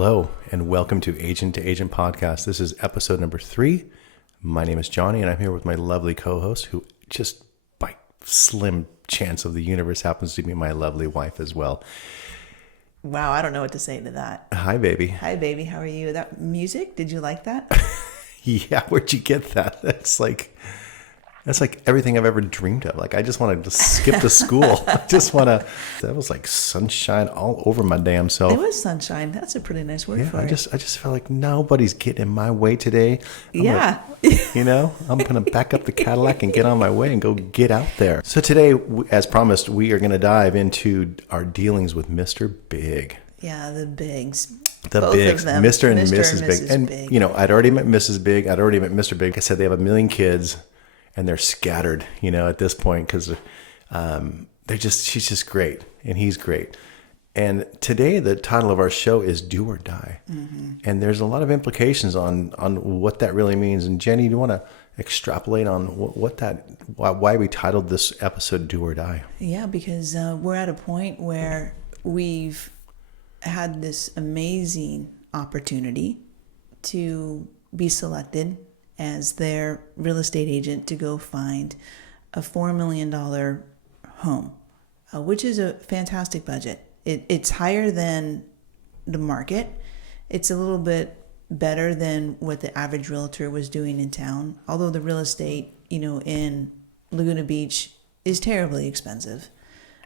Hello, and welcome to Agent Podcast. This is episode number 3. My name is Johnny, and I'm here with my lovely co-host, who just by slim chance of the universe happens to be my lovely wife as well. Wow, I don't know what to say to that. Hi, baby. Hi, baby. How are you? That music, did you like that? Yeah, where'd you get that? That's like everything I've ever dreamed of. Like, I just want to skip to school. That was like sunshine all over my damn self. It was sunshine. That's a pretty nice word for it. I just felt like nobody's getting in my way today. I'm going to back up the Cadillac and get on my way and go get out there. So today, as promised, we are going to dive into our dealings with Mr. Big. Yeah, the Bigs. Both Bigs, Mr. and Mrs. Big. And, you know, I'd already met Mrs. Big. I'd already met Mr. Big. Like I said, they have 1 million kids. And they're scattered, you know, at this point because she's just great and he's great. And today the title of our show is Do or Die. Mm-hmm. And there's a lot of implications on what that really means. And Jenny, do you want to extrapolate on why we titled this episode Do or Die? Yeah, because we're at a point where we've had this amazing opportunity to be selected as their real estate agent to go find a $4 million home, which is a fantastic budget. It's higher than the market. It's a little bit better than what the average realtor was doing in town, although the real estate, you know, in Laguna Beach is terribly expensive.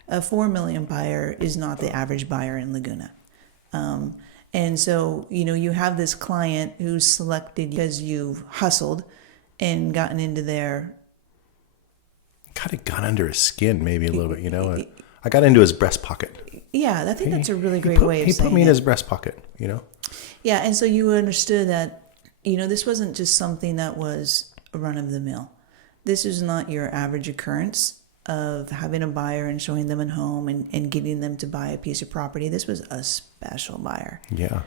A $4 million buyer is not the average buyer in Laguna. And so, you know, you have this client who's selected because you've hustled and gotten into their... Kind of got under his skin maybe a little bit, you know. I got into his breast pocket. Yeah, I think that's a really great way of saying it. He put me in his breast pocket, you know. Yeah, and so you understood that, you know, this wasn't just something that was a run of the mill. This is not your average occurrence of having a buyer and showing them a home and getting them to buy a piece of property. This was a special buyer. Yeah.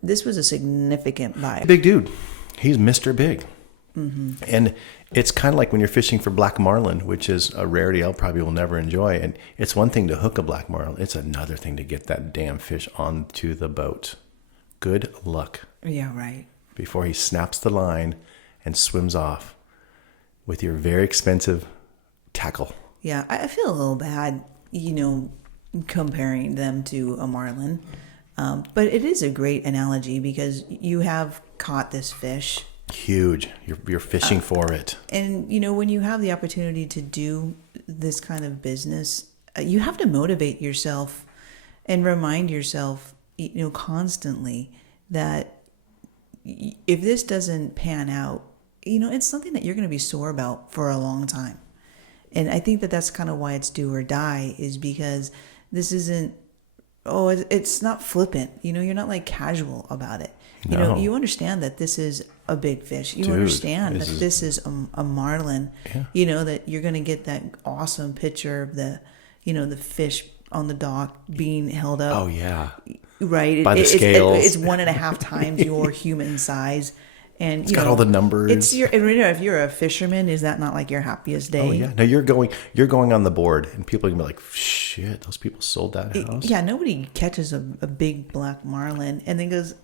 This was a significant buyer. Big dude. He's Mr. Big. Mm-hmm. And it's kind of like when you're fishing for black marlin, which is a rarity I probably will never enjoy. And it's one thing to hook a black marlin. It's another thing to get that damn fish onto the boat. Good luck. Yeah, right. Before he snaps the line and swims off with your very expensive tackle. Yeah, I feel a little bad, you know, comparing them to a marlin. But it is a great analogy because you have caught this fish. Huge. You're fishing for it. And, you know, when you have the opportunity to do this kind of business, you have to motivate yourself and remind yourself, you know, constantly that if this doesn't pan out, you know, it's something that you're going to be sore about for a long time. And I think that that's kind of why it's do or die, is because this isn't, it's not flippant. You know, you're not like casual about it. You know, you understand that this is a big fish. You understand that this is a marlin. Yeah. You know, that you're going to get that awesome picture of the, you know, the fish on the dock being held up. Oh, yeah. Right. By the scales. It's 1.5 times your human size. And it's got all the numbers. It's if you're a fisherman, is that not like your happiest day? Oh yeah. No, you're going on the board, and people are gonna be like, "Shit, those people sold that house." Yeah, nobody catches a big black marlin and then goes,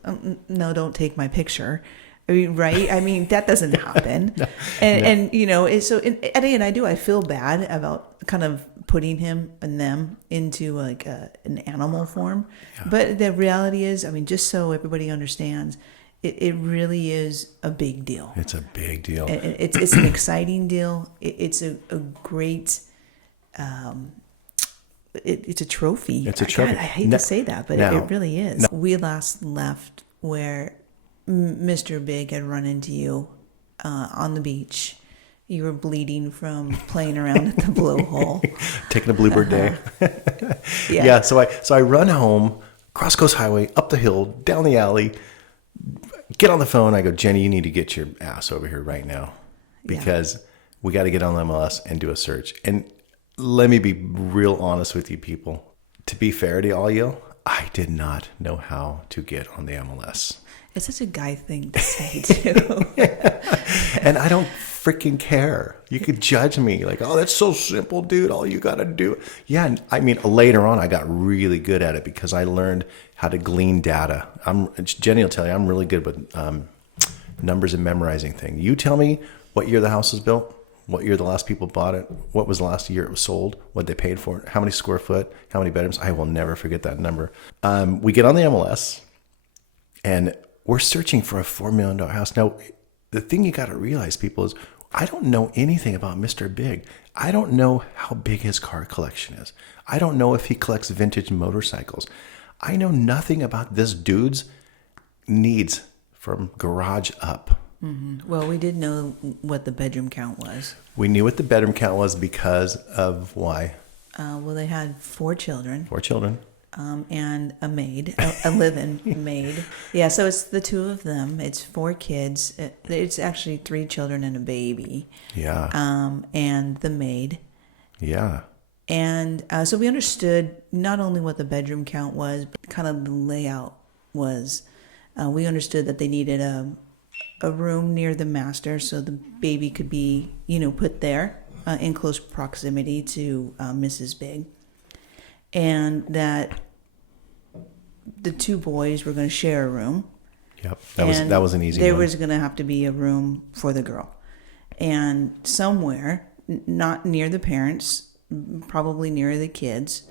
"No, don't take my picture." I mean, right? I mean, that doesn't happen. And you know, at the end, I feel bad about kind of putting him and them into like an animal form, but the reality is, I mean, just so everybody understands. It really is a big deal. It's a big deal. It's an exciting deal. It's a great, it's a trophy. It's a trophy. God, I hate to say that, but it really is. We last left where Mr. Big had run into you on the beach. You were bleeding from playing around at the blowhole. Taking a bluebird day. Yeah. So I run home, cross Coast Highway, up the hill, down the alley, get on the phone. I go, Jenny, you need to get your ass over here right now because we got to get on the MLS and do a search. And let me be real honest with you people. To be fair to all you, I did not know how to get on the MLS. It's such a guy thing to say too. And I don't freaking care. You could judge me like, oh, that's so simple, dude. All you got to do. Yeah. I mean, later on, I got really good at it because I learned how to glean data. Jenny will tell you I'm really good with numbers and memorizing things. You tell me what year the house was built, what year the last people bought it, what was the last year it was sold, what they paid for it, how many square foot, how many bedrooms. I will never forget that number. We get on the MLS and we're searching for a $4 million house. Now, the thing you got to realize, people, is I don't know anything about Mr. Big. I don't know how big his car collection is. I don't know if he collects vintage motorcycles. I know nothing about this dude's needs from garage up. Mm-hmm. Well, we did know what the bedroom count was. We knew what the bedroom count was because of why? Well, they had 4 children. 4 children. And a maid, a live-in maid. Yeah, so it's the 2 of them. It's 4 kids. It's actually 3 children and a baby. Yeah. And the maid. Yeah. And so we understood not only what the bedroom count was, but kind of the layout was. We understood that they needed a room near the master so the baby could be, put there in close proximity to Mrs. Big. And that the 2 boys were going to share a room. Yep, that was an easy one. There was going to have to be a room for the girl. And somewhere, not near the parents, probably near the kids,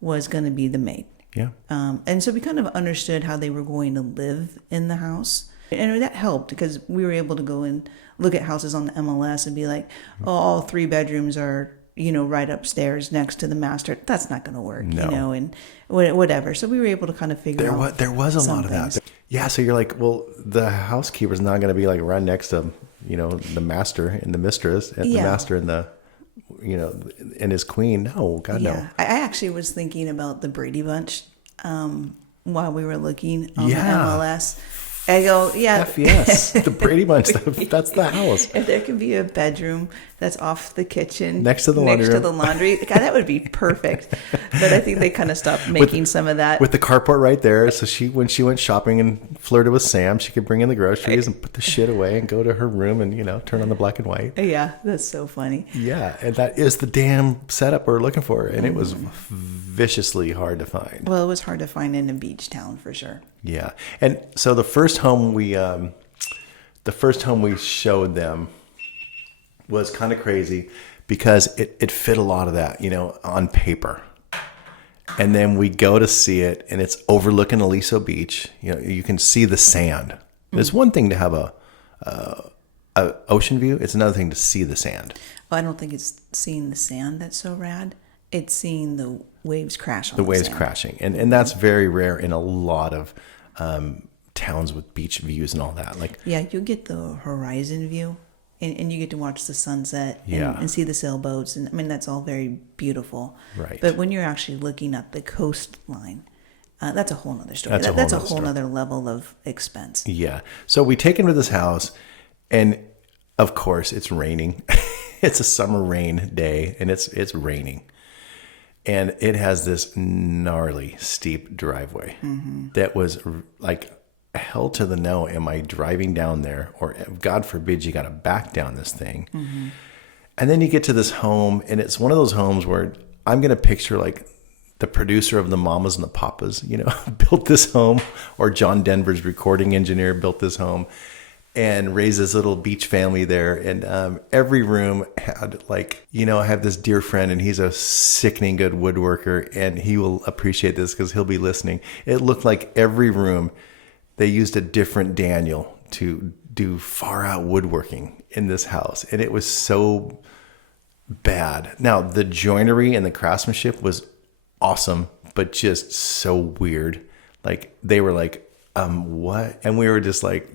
was going to be the maid. Yeah. And so we kind of understood how they were going to live in the house. And that helped because we were able to go and look at houses on the MLS and be like, oh, all 3 bedrooms are, right upstairs next to the master. That's not going to work, No. And whatever. So we were able to kind of figure out. There was a lot of that. Yeah. So you're like, well, the housekeeper's not going to be like right next to, the master and the mistress and the master and the, and his queen. No, God, no. I actually was thinking about the Brady Bunch while we were looking on the MLS. I go, yeah. Yes, the Brady Bunch. That's the house. If there can be a bedroom that's off the kitchen, next to the laundry God, that would be perfect. But I think they kind of stopped making some of that. With the carport right there, so when she went shopping and flirted with Sam, she could bring in the groceries and put the shit away and go to her room and turn on the black and white. Yeah, that's so funny. Yeah, and that is the damn setup we're looking for, and it was viciously hard to find. Well, it was hard to find in a beach town for sure. Yeah, and so the first home we showed them was kind of crazy because it fit a lot of that, on paper. And then we go to see it, and it's overlooking Aliso Beach. You can see the sand. It's one thing to have a ocean view. It's another thing to see the sand. Well, I don't think it's seeing the sand that's so rad. It's seeing the waves crash on the waves crashing, and that's very rare in a lot of towns with beach views and all that. You get the horizon view, and you get to watch the sunset and see the sailboats, and I mean that's all very beautiful. Right. But when you're actually looking at the coastline, that's a whole nother story. That's a whole nother level of expense. Yeah. So we take him to this house, and of course it's raining. It's a summer rain day, and it's raining. And it has this gnarly, steep driveway that was like hell to the no. Am I driving down there? Or God forbid you got to back down this thing. Mm-hmm. And then you get to this home, and it's one of those homes where I'm going to picture like the producer of the Mamas and the Papas, built this home, or John Denver's recording engineer built this home and raised this little beach family there. And every room had I have this dear friend, and he's a sickening good woodworker, and he will appreciate this because he'll be listening. It looked like every room they used a different Daniel to do far out woodworking in this house. And it was so bad. Now, the joinery and the craftsmanship was awesome, but just so weird. They were like, what? And we were just like,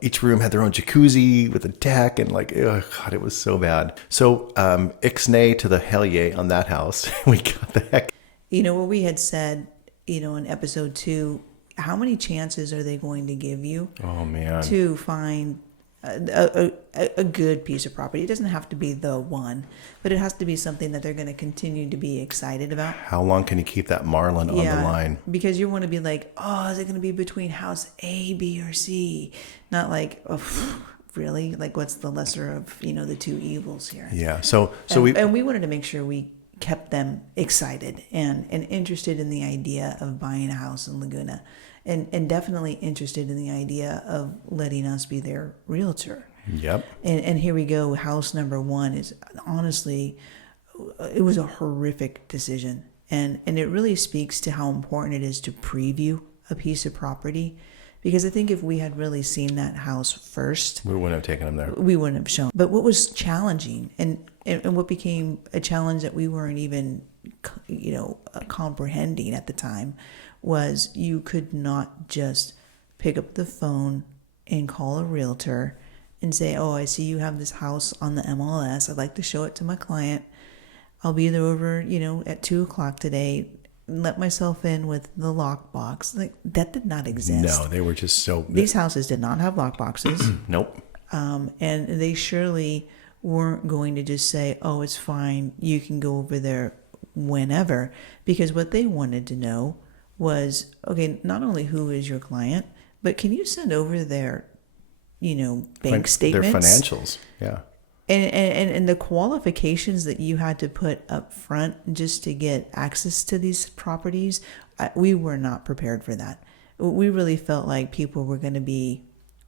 each room had their own jacuzzi with a deck, and oh God, it was so bad. So, ixnay to the hell yay on that house. We got the heck. What we had said, in episode 2, how many chances are they going to give you? Oh man. To find a good piece of property. It doesn't have to be the one, but it has to be something that they're going to continue to be excited about. How long can you keep that marlin on the line? Because you want to be like, oh, is it going to be between house A, B, or C? Not like, oh, really? What's the lesser of, the 2 evils here? Yeah. So we wanted to make sure we kept them excited and interested in the idea of buying a house in Laguna, and definitely interested in the idea of letting us be their realtor. Yep. And here we go. House number one is honestly, it was a horrific decision. And it really speaks to how important it is to preview a piece of property. Because I think if we had really seen that house first, we wouldn't have taken them there. We wouldn't have shown. But what was challenging and what became a challenge that we weren't even, comprehending at the time was you could not just pick up the phone and call a realtor and say, oh, I see you have this house on the MLS. I'd like to show it to my client. I'll be there over, at 2:00 today. Let myself in with the lockbox. Like, that did not exist. No, they were just so... These houses did not have lockboxes. Nope. And they surely weren't going to just say, oh, it's fine, you can go over there whenever. Because what they wanted to know was, okay, not only who is your client, but can you send over their, bank statements? Their financials, yeah. And the qualifications that you had to put up front just to get access to these properties, we were not prepared for that. We really felt like people were going to be,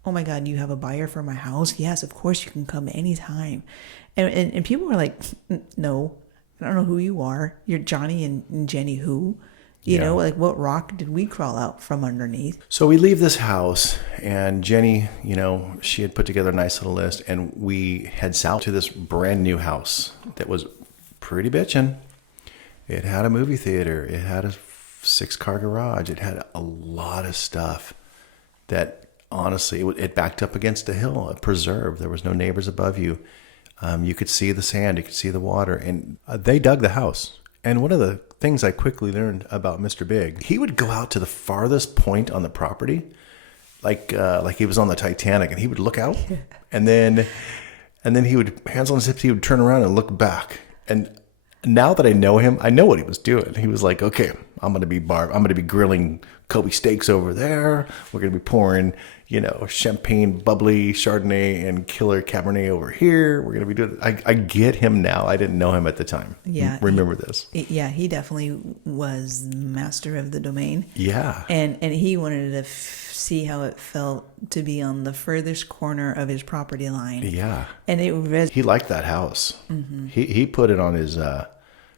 oh my God, you have a buyer for my house? Yes, of course you can come anytime. And people were like, no, I don't know who you are. You're Johnny and Jenny who? You know, like what rock did we crawl out from underneath? So we leave this house, and Jenny, she had put together a nice little list, and we head south to this brand new house that was pretty bitchin'. It had a movie theater. It had a 6-car garage. It had a lot of stuff that honestly, it backed up against a hill, a preserve. There was no neighbors above you. You could see the sand. You could see the water, and they dug the house. And one of the things I quickly learned about Mr. Big, he would go out to the farthest point on the property, like he was on the Titanic, and he would look out, and then he would, hands on his hips, he would turn around and look back. And now that I know him, I know what he was doing. He was like, okay, I'm going to be grilling Kobe steaks over there. We're going to be pouring, champagne, bubbly Chardonnay and killer Cabernet over here. We're going to be doing, I get him now. I didn't know him at the time. Yeah. Remember this. Yeah. He definitely was master of the domain. Yeah. And he wanted to see how it felt to be on the furthest corner of his property line. Yeah. And he liked that house. Mm-hmm. He put it on his,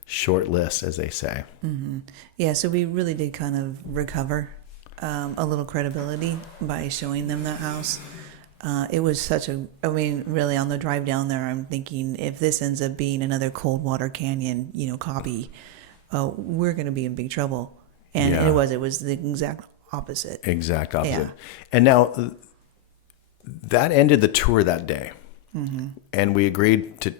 short list, as they say. Mm-hmm. Yeah, so we really did kind of recover a little credibility by showing them that house. It was really on the drive down there, I'm thinking if this ends up being another Coldwater Canyon, copy, we're going to be in big trouble. And it was the exact opposite. Exact opposite. Yeah. And now that ended the tour that day. Mm-hmm. And we agreed to